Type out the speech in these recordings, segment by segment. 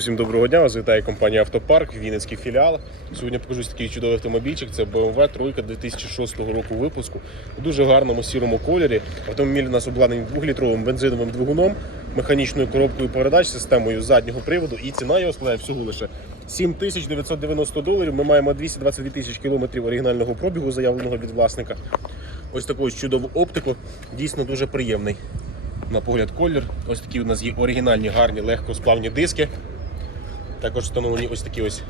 Всім доброго дня, вас вітає компанія Автопарк, Вінницький філіал. Сьогодні покажу такий чудовий автомобільчик. Це BMW тройка 2006 року випуску у дуже гарному сірому кольорі. Автомобіль у нас обладнаний 2-літровим бензиновим двигуном, механічною коробкою передач, системою заднього приводу. І ціна його складає всього лише 7990 доларів. Ми маємо 222 тисячі кілометрів оригінального пробігу, заявленого від власника. Ось таку чудову оптику. Дійсно дуже приємний. На погляд колір. Ось такі у нас є оригінальні гарні легкосплавні диски. Також встановлені ось такі ось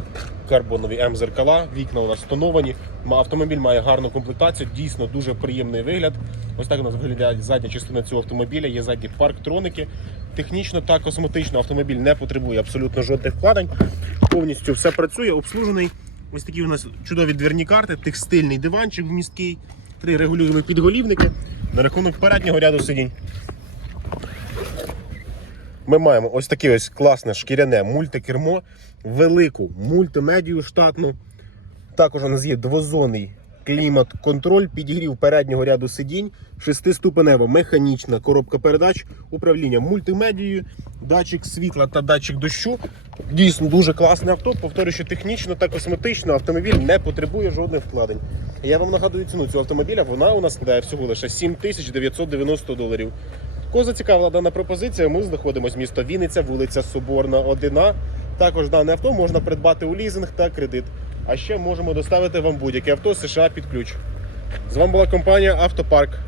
карбонові М-зеркала. Вікна у нас встановлені. Автомобіль має гарну комплектацію, дійсно дуже приємний вигляд. Ось так у нас виглядає задня частина цього автомобіля. Є задні парктроники. Технічно та косметично автомобіль не потребує абсолютно жодних вкладень. Повністю все працює, обслужений. Ось такі у нас чудові двірні карти, текстильний диванчик вмісткий, три регулюємо підголівники. На рахунок переднього ряду сидінь. Ми маємо ось таке ось класне шкіряне мультикермо, велику мультимедію штатну. Також у нас є двозонний клімат-контроль, підігрів переднього ряду сидінь, шестиступенева механічна коробка передач, управління мультимедією, датчик світла та датчик дощу. Дійсно дуже класне авто. Повторюю, що технічно та косметично автомобіль не потребує жодних вкладень. Я вам нагадую ціну цього автомобіля. Вона у нас складає всього лише 7990 доларів. Кого зацікавила дана пропозиція, ми знаходимося місто Вінниця, вулиця Соборна, 1А. Також дане авто можна придбати у лізинг та кредит. А ще можемо доставити вам будь-яке авто США під ключ. З вами була компанія Автопарк.